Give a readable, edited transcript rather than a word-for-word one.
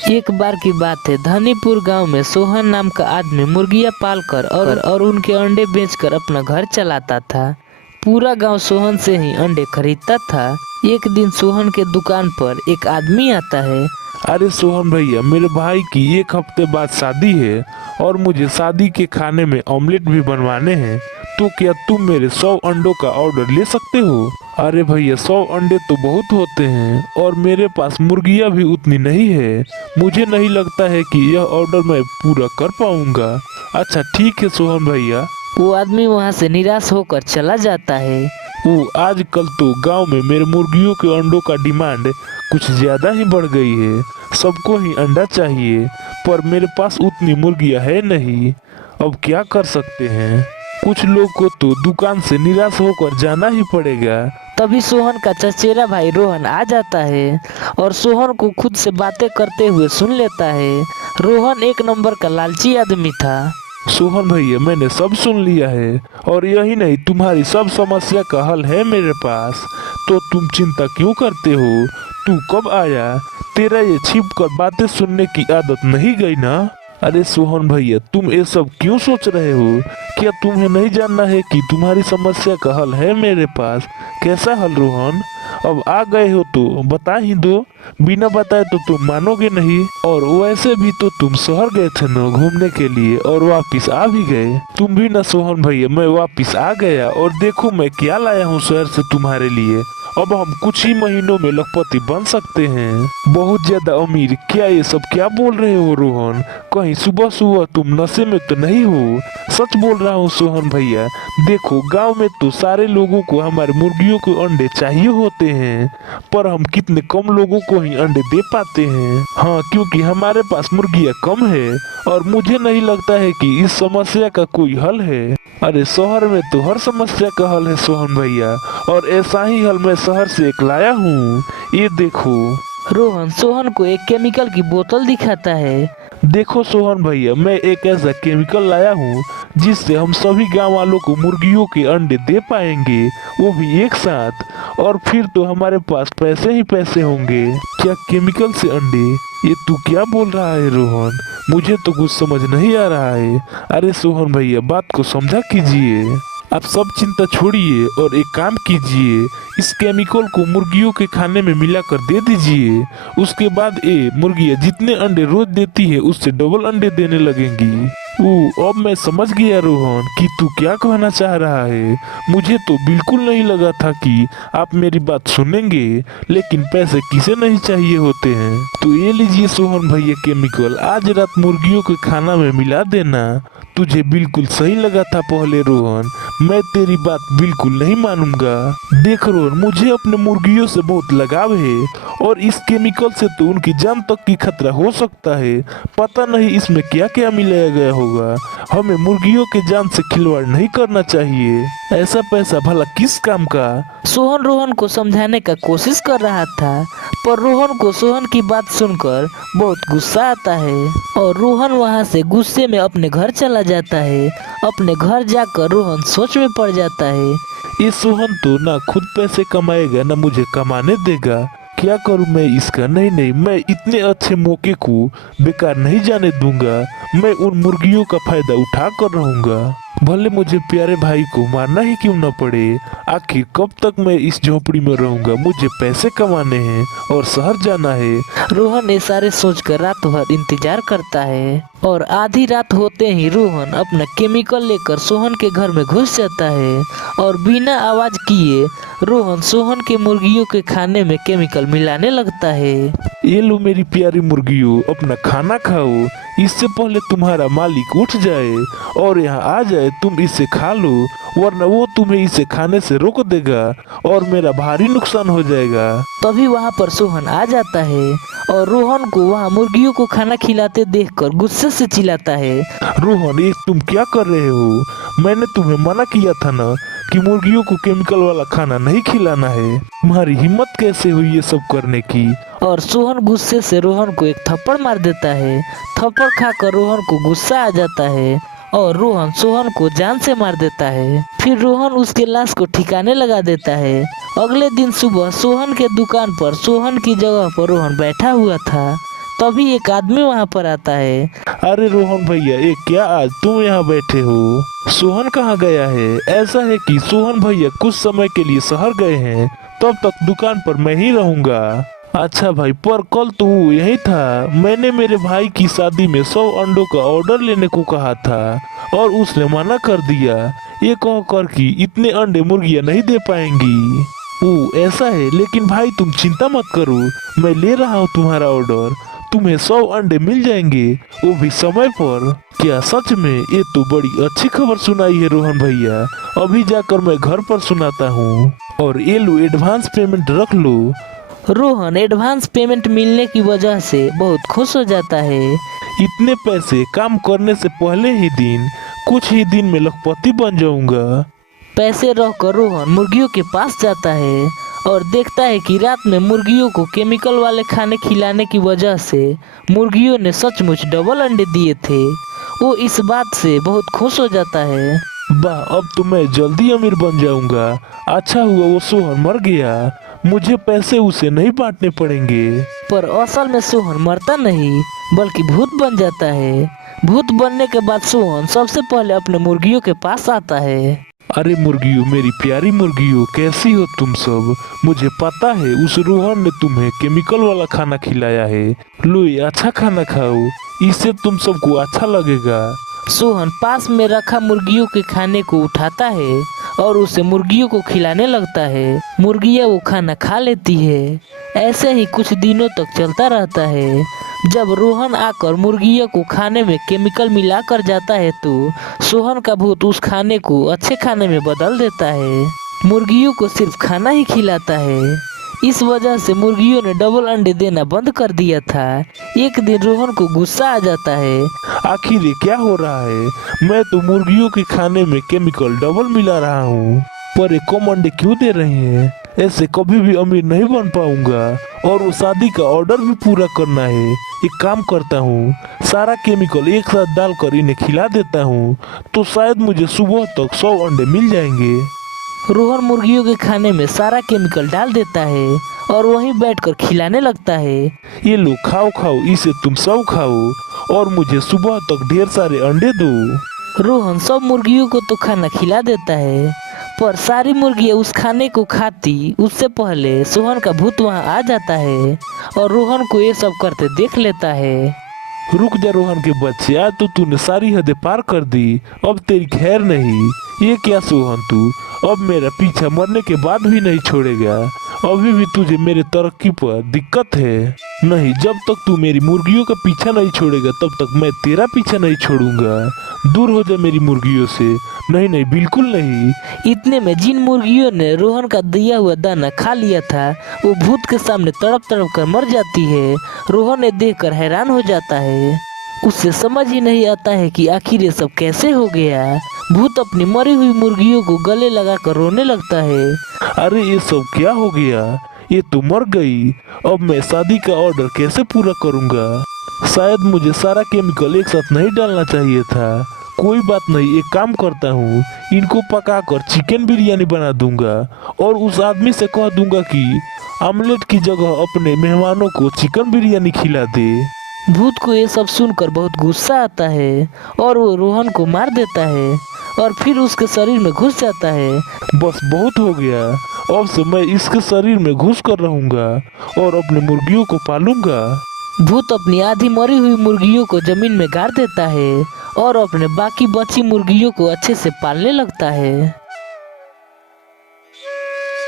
एक बार की बात है, धनीपुर गांव में सोहन नाम का आदमी मुर्गियां पालकर और उनके अंडे बेचकर अपना घर चलाता था। पूरा गांव सोहन से ही अंडे खरीदता था। एक दिन सोहन के दुकान पर एक आदमी आता है। अरे सोहन भैया, मेरे भाई की एक हफ्ते बाद शादी है और मुझे शादी के खाने में ऑमलेट भी बनवाने हैं। तो क्या तुम मेरे 100 अंडों का ऑर्डर ले सकते हो? अरे भैया, 100 अंडे तो बहुत होते हैं और मेरे पास मुर्गियां भी उतनी नहीं है। मुझे नहीं लगता है कि यह ऑर्डर मैं पूरा कर पाऊंगा। अच्छा ठीक है सोहन भैया। वो आदमी वहां से निराश होकर चला जाता है। वो आजकल तो गांव में मेरे मुर्गियों के अंडों का डिमांड कुछ ज्यादा ही बढ़ गई है। सबको ही अंडा चाहिए, पर मेरे पास उतनी मुर्गियां है नहीं। अब क्या कर सकते हैं? कुछ लोग को तो दुकान से निराश होकर जाना ही पड़ेगा। तभी सोहन का चचेरा भाई रोहन आ जाता है और सोहन को खुद से बातें करते हुए सुन लेता है। रोहन एक नंबर का लालची आदमी था। सोहन भैया, मैंने सब सुन लिया है और यही नहीं, तुम्हारी सब समस्या का हल है मेरे पास। तो तुम चिंता क्यों करते हो? तू कब आया? तेरा ये छिप कर बातें सुनने की आदत नहीं गई ना? अरे सोहन भैया, तुम ये सब क्यों सोच रहे हो? क्या तुम्हें नहीं जानना है कि तुम्हारी समस्या का हल है मेरे पास? कैसा हल रोहन? अब आ गए हो तो बता ही दो। बिना बताए तो तुम मानोगे नहीं। और वैसे भी तो तुम शहर गए थे ना घूमने के लिए और वापिस आ भी गए। तुम भी ना सोहन भैया, मैं वापिस आ गया और देखो मैं क्या लाया हूँ शहर से तुम्हारे लिए। अब हम कुछ ही महीनों में लखपति बन सकते हैं, बहुत ज्यादा अमीर। क्या ये सब क्या बोल रहे हो रोहन? कहीं सुबह सुबह तुम नशे में तो नहीं हो? सच बोल रहा हूँ सोहन भैया। देखो गांव में तो सारे लोगों को हमारे मुर्गियों के अंडे चाहिए होते हैं, पर हम कितने कम लोगों को ही अंडे दे पाते हैं। हाँ, क्योंकि हमारे पास मुर्गियाँ कम है और मुझे नहीं लगता है कि इस समस्या का कोई हल है। अरे शहर में तो हर समस्या का हल है सोहन भैया, और ऐसा ही हल मैं शहर से एक लाया हूँ। ये देखो। रोहन सोहन को एक केमिकल की बोतल दिखाता है। देखो सोहन भैया, मैं एक ऐसा केमिकल लाया हूँ जिससे हम सभी गांव वालों को मुर्गियों के अंडे दे पाएंगे, वो भी एक साथ। और फिर तो हमारे पास पैसे ही पैसे होंगे। क्या केमिकल से अंडे? ये तू क्या बोल रहा है रोहन? मुझे तो कुछ समझ नहीं आ रहा है। अरे सोहन भैया, बात को समझा कीजिए। आप सब चिंता छोड़िए और एक काम कीजिए, इस केमिकल को मुर्गियों के खाने में मिलाकर दे दीजिए। उसके बाद ये मुर्गियाँ जितने अंडे रोज देती है उससे डबल अंडे देने लगेंगी। अब मैं समझ गया रोहन कि तू क्या कहना चाह रहा है। मुझे तो बिल्कुल नहीं लगा था कि आप मेरी बात सुनेंगे, लेकिन पैसे किसे नहीं चाहिए होते हैं। तो ये लीजिए सोहन भैया केमिकल, आज रात मुर्गियों के खाना में मिला देना। तुझे बिल्कुल सही लगा था पहले रोहन, मैं तेरी बात बिल्कुल नहीं मानूंगा। देख रोहन, मुझे अपने मुर्गियों से बहुत लगाव है और इस केमिकल से तो उनकी जान तक की खतरा हो सकता है। पता नहीं इसमें क्या क्या मिलाया गया होगा। हमें मुर्गियों के जान से खिलवाड़ नहीं करना चाहिए। ऐसा पैसा भला किस काम का? सोहन रोहन को समझाने का कोशिश कर रहा था, पर रोहन को सोहन की बात सुनकर बहुत गुस्सा आता है और रोहन वहां से गुस्से में अपने घर चला जाता है। अपने घर जाकर रोहन सोच में पड़ जाता है। ये सोहन तो ना खुद पैसे कमाएगा ना मुझे कमाने देगा। क्या करूं मैं इसका? नहीं नहीं, मैं इतने अच्छे मौके को बेकार नहीं जाने दूंगा। मैं उन मुर्गियों का फायदा उठा कर रहूंगा, भले मुझे प्यारे भाई को मारना ही क्यों न पड़े। आखिर कब तक मैं इस झोपड़ी में रहूंगा? मुझे पैसे कमाने हैं और शहर जाना है। रोहन ये सारे सोचकर रात भर इंतजार करता है और आधी रात होते ही रोहन अपना केमिकल लेकर सोहन के घर में घुस जाता है और बिना आवाज किए रोहन सोहन के मुर्गियों के खाने में केमिकल मिलाने लगता है। ये लो मेरी प्यारी मुर्गियों, अपना खाना खाओ, इससे पहले तुम्हारा मालिक उठ जाए और यहाँ आ जाए। तुम इसे खा लो, वरना वो तुम्हें इसे खाने से रोक देगा और मेरा भारी नुकसान हो जाएगा। तभी वहाँ पर सोहन आ जाता है और रोहन को वहाँ मुर्गियों को खाना खिलाते देखकर गुस्से से चिल्लाता है। रोहन, ये तुम क्या कर रहे हो? मैंने तुम्हें मना किया था ना कि मुर्गियों को केमिकल वाला खाना नहीं खिलाना है। तुम्हारी हिम्मत कैसे हुई ये सब करने की? और सोहन गुस्से से रोहन को एक थप्पड़ मार देता है। थप्पड़ खाकर रोहन को गुस्सा आ जाता है और रोहन सोहन को जान से मार देता है। फिर रोहन उसके लाश को ठिकाने लगा देता है। अगले दिन सुबह सोहन के दुकान पर सोहन की जगह पर रोहन बैठा हुआ था। तभी एक आदमी वहाँ पर आता है। अरे रोहन भैया, ये क्या आज तुम यहाँ बैठे हो? सोहन कहाँ गया है? ऐसा है कि सोहन भैया कुछ समय के लिए शहर गए हैं, तब तक दुकान पर मैं ही रहूंगा। अच्छा भाई, पर कल तो वो यही था। मैंने मेरे भाई की शादी में 100 अंडों का ऑर्डर लेने को कहा था और उसने मना कर दिया, ये कह कर कि इतने अंडे मुर्गियां नहीं दे पाएंगी। ओ ऐसा है, लेकिन भाई तुम चिंता मत करो, मैं ले रहा हूँ तुम्हारा ऑर्डर। तुम्हें 100 अंडे मिल जाएंगे, वो भी समय पर। क्या सच में? ये तो बड़ी अच्छी खबर सुनाई है रोहन भैया। अभी जाकर मैं घर पर सुनाता हूँ। और ये लो, एडवांस पेमेंट रख लो। रोहन एडवांस पेमेंट मिलने की वजह से बहुत खुश हो जाता है। इतने पैसे काम करने से पहले ही दिन, कुछ ही दिन में लखपति बन जाऊंगा। पैसे रखकर रोहन मुर्गियों के पास जाता है और देखता है कि रात में मुर्गियों को केमिकल वाले खाने खिलाने की वजह से मुर्गियों ने सचमुच डबल अंडे दिए थे। वो इस बात से बहुत खुश हो जाता है। वाह, अब तो मैं जल्दी अमीर बन जाऊंगा। अच्छा हुआ वो सोहन मर गया, मुझे पैसे उसे नहीं बांटने पड़ेंगे। पर असल में सोहन मरता नहीं, बल्कि भूत बन जाता है। भूत बनने के बाद सोहन सबसे पहले अपने मुर्गियों के पास आता है। अरे मुर्गियों, मेरी प्यारी मुर्गियों, कैसी हो तुम सब? मुझे पता है उस रोहन ने तुम्हें केमिकल वाला खाना खिलाया है। लो, ये अच्छा खाना खाओ, इससे तुम सबको अच्छा लगेगा। सोहन पास में रखा मुर्गियों के खाने को उठाता है और उसे मुर्गियों को खिलाने लगता है। मुर्गियाँ वो खाना खा लेती है। ऐसे ही कुछ दिनों तक चलता रहता है। जब रोहन आकर मुर्गियों को खाने में केमिकल मिला कर जाता है तो सोहन का भूत उस खाने को अच्छे खाने में बदल देता है। मुर्गियों को सिर्फ खाना ही खिलाता है। इस वजह से मुर्गियों ने डबल अंडे देना बंद कर दिया था। एक दिन रोहन को गुस्सा आ जाता है। आखिर ये क्या हो रहा है? मैं तो मुर्गियों के खाने में केमिकल डबल मिला रहा हूँ, पर ये कम अंडे क्यों दे रहे हैं? ऐसे कभी भी अमीर नहीं बन पाऊंगा और वो शादी का ऑर्डर भी पूरा करना है। एक काम करता हूँ, सारा केमिकल एक साथ डालकर इन्हें खिला देता हूँ, तो शायद मुझे सुबह तक 100 अंडे मिल जाएंगे। रोहन मुर्गियों के खाने में सारा केमिकल डाल देता है और वहीं बैठकर खिलाने लगता है। ये लो, खाओ खाओ, इसे तुम सब खाओ और मुझे सुबह तक ढेर सारे अंडे दो। रोहन सब मुर्गियों को तो खाना खिला देता है, पर सारी मुर्गियाँ उस खाने को खाती उससे पहले सोहन का भूत वहाँ आ जाता है और रोहन को ये सब करते देख लेता है। रुक जा रोहन के बच्चे, आज तो तूने सारी हदें पार कर दी, अब तेरी खैर नहीं। ये क्या सोहन, तू अब मेरा पीछा मरने के बाद भी नहीं छोड़ेगा? अभी भी तुझे मेरे तरक्की पर दिक्कत है? नहीं, जब तक तू मेरी मुर्गियों का पीछा नहीं छोड़ेगा तब तक मैं तेरा पीछा नहीं छोड़ूंगा। दूर हो जा मेरी मुर्गियों से। नहीं नहीं, बिल्कुल नहीं। इतने में जिन मुर्गियों ने रोहन का दिया हुआ दाना खा लिया था वो भूत के सामने तड़प तड़प कर मर जाती है। रोहन ने देखकर हैरान हो जाता है। उसे समझ ही नहीं आता है कि आखिर ये सब कैसे हो गया। भूत अपनी मरी हुई मुर्गियों को गले लगाकर रोने लगता है। अरे ये सब क्या हो गया? ये तो मर गई। अब मैं शादी का ऑर्डर कैसे पूरा करूंगा? शायद मुझे सारा केमिकल एक साथ नहीं डालना चाहिए था। कोई बात नहीं, एक काम करता हूँ, इनको पकाकर चिकन बिरयानी बना दूंगा और उस आदमी से कह दूंगा कि आमलेट की जगह अपने मेहमानों को चिकन बिरयानी खिला दे। भूत को ये सब सुनकर बहुत गुस्सा आता है और वो रोहन को मार देता है और फिर उसके शरीर में घुस जाता है। बस बहुत हो गया, अब से मैं इसके शरीर में घुस कर रहूंगा और अपने मुर्गियों को पालूंगा। भूत अपनी आधी मरी हुई मुर्गियों को जमीन में गाड़ देता है और अपने बाकी बची मुर्गियों को अच्छे से पालने लगता है।